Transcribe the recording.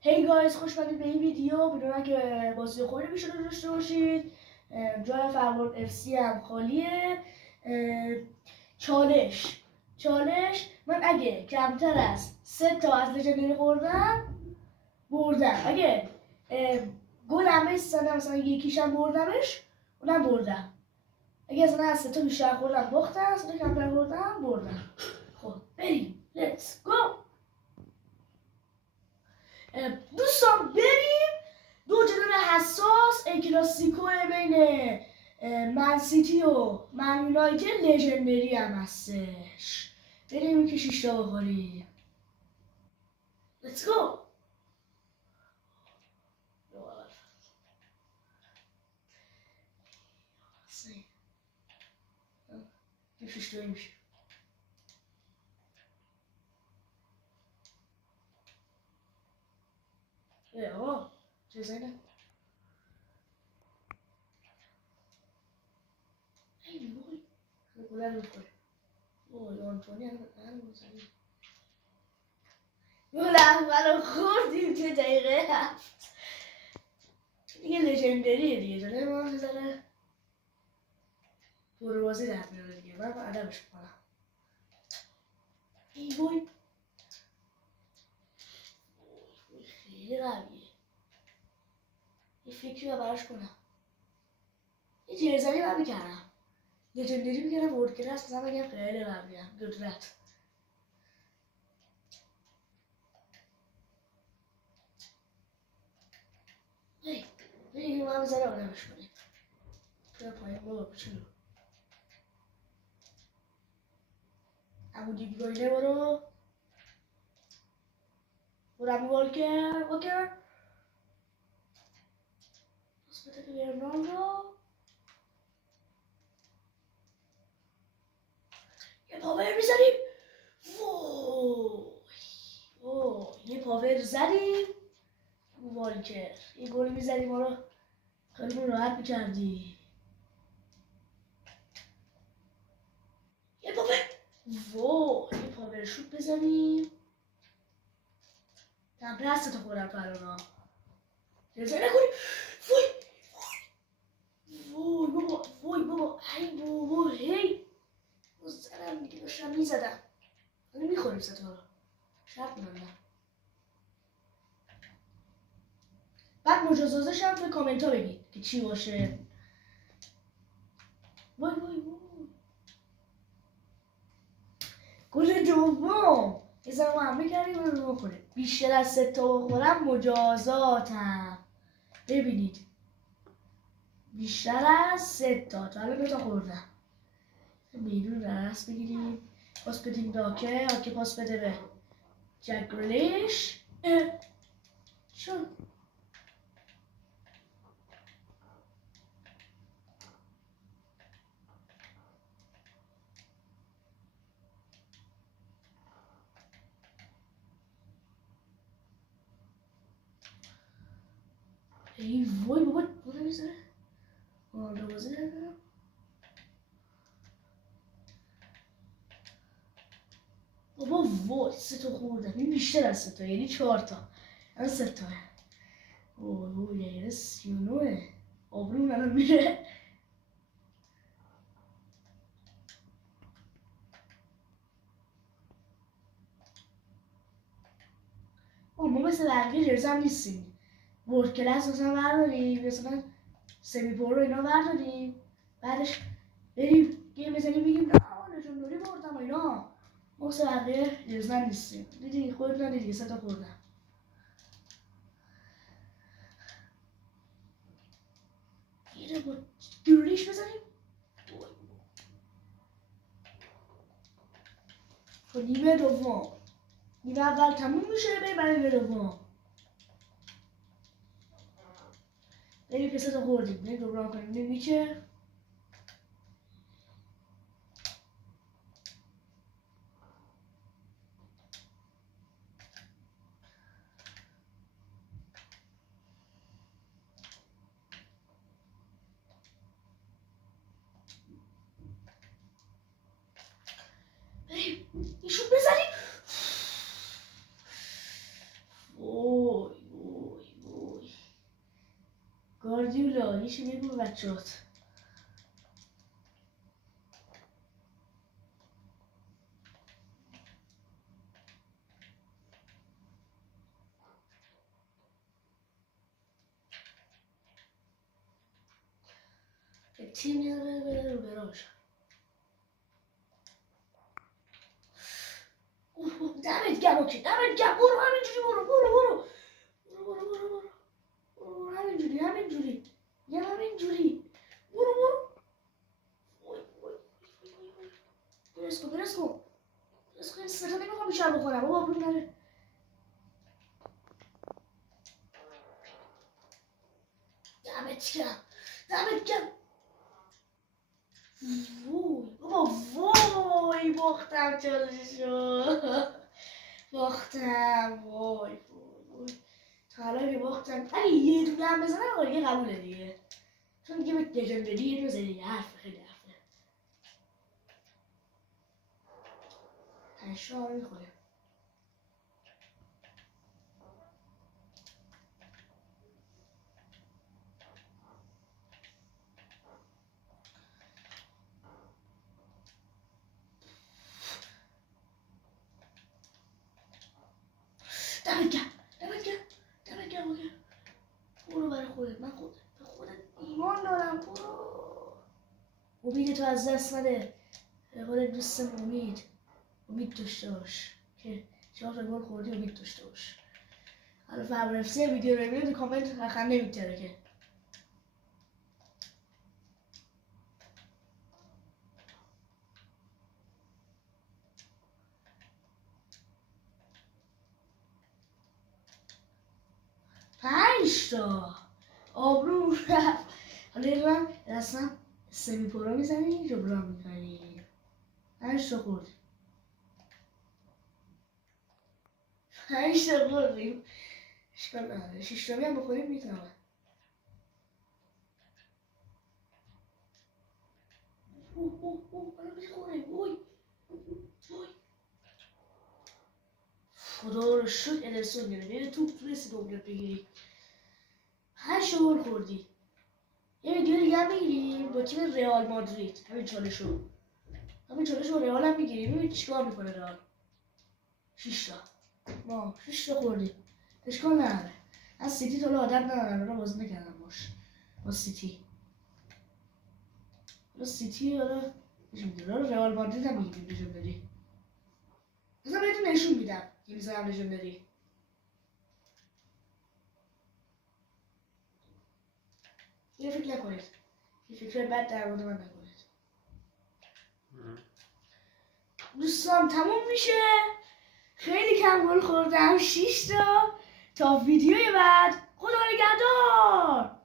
هی گایز، خوش اومدید به این ویدیو. میدونم که بازی خوبی میشه داشته باشید. جای فرمان اف سی هم خالیه. چالش من اگه کمتر از 3 تا از لژندری خوردم بردم. اگه گل همه سنه مثلا یکیشم بردمش اونم بردم. اگه مثلا از 3 تا بیشتر خوردم باختم، از 3 تا کمتر خوردم بردم. خب بریم، لیتس گو. دوستان بریم. دو جدال حساس کلاسیکو بین من سیتی و من یونایتد لژندری هم هستش. بریم که 6 تا بخوریم. Let's go. یه 6 تا میشه. آقا چه زنه؟ ای وای گلر میخوره. وای آنتونی هم بزنیم. گل اول خوردیم که دقیقه 7 دیگه لژندریه دیگه. جانه ما بزنه پروازی در میاره دیگه. من ادبش کنم. ای وای خیلی قویه. یه فکری رو براش کنم. یه جرزنی من میکردم. لژندری میکردم ورکلاس مثلا بگم خیلی قویه. قدرت. این رو هم بزنه آدمش کنیم. بیا پایین بابا چلو. امو دیگوینه برو امو والکر اسمته که برناردو یه پاور میزنیم. یه پاور زدیم. والکر یه گل میزدیم ما رو خیلی راحت میکردی. یه پاور یه پاور شوت بزنیم. تمپرست تا خورم فرانا رزه نکنیم. وای بابا ای بابا هی زدم دیگه. داشتم میزدم ولی میخوریم ستا رو شرط میدم. بعد مجازازش هم توی کامنت ها بگید که چی باشه. وای گل دوم یه زن ما همه کردیم رو بخوره. بیشتر از 3 تا بخورم مجازاتم. ببینید بیشتر از 3 تا تا الان 2 تا خوردم. میدون رست بگیریم. پاس بدیم آکه پاس بده به جک گریلیش. شد ای وای بابا بوده میزنه. دوازه دارم. بابا وای 3 تا خوردم. این بیشتر از 3 تا یعنی 4 تا. الان 3 تا. وای یه 39 آبروم الان میره. ما مثل بقیه جرزم نیستیم. ورد کلاس مثلا برداریم مثلا سمی پرو اینا برداریم بعدش بریم گیم بزنیم بگیم نه لژندری بردم اینا. ما مثل بقیه جرزم نیستیم. دیدی خودت ندیدی 3 تا خوردم. یه با گریلیش بزنیم. خب نیمه دوم. نیمه اول تموم میشه بریم برای نیمه دوم. بریم که 3 تا خوردیم. بریم دوباره کنیم ببینیم میشه. بریم ایشون بزنیم. گواردیولا یه چی بگو بچه‌هات. تیم یه بره رو براش. دمت گرم اوکی، دمت گرم. برو همینجوری، برو همینجوری یه همینجوری برو. برس کن این ستا نمیخوام بیشتر بخورم. بابا برو نره. دمت گرم. وای باختم چالششو. باختم. وای تا حالا که باختم. اگه یه دونه هم بزنم آقا دیگه قبوله دیگه، چون دیگه به لژندری یه دونه زدی. خیلی حرفه. تنشا رو میخوره. دمت گرم. برو برای خودت. من به خودت ایمان دارم. برو. امید تو از دست نده. به خودت دوستم امید داشته باش که 4 گل خوردی. امید داشته باش. حالا فبرفسی ویدیو رو ببینید کامنت خنده میتره که پنجتا آبرو رفت. حالا یه دارم اصلا سمی پورا میزنی جبران میکنی. 5 تا خوردیم. 5 تا خوردیم. اشکال نداره. 6 تامی هم بخوریم میتونم. حالا میخوریم. وای خدا رو شد ادرسون گرفت. یه توپ تونستی دوبلت بگیری. 5 تا گل خوردی. یه ویدیو دیگه هم میگیریم با تیم رئال مادرید. همین چالش رو رئال هم میگیریم. ببین چیکار میکنه رئال. 6 تا ما 6 تا خوردیم. اشکال نداره. از سیتی تو عادت ندارم. رو بازی نکردم با سیتی. حالا رئال مادرید هم میگیریم لژندری. مثلا بهتون نشون میدم که میذارم لژندری. یه فکر نکنید. یه فکر بد در مورد من نکنید. دوستان تموم میشه. خیلی کم گل خوردم. 6 تا. تا ویدیوی بعد. خدا نگهدار.